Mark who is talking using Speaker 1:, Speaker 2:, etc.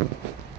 Speaker 1: Mm-hmm.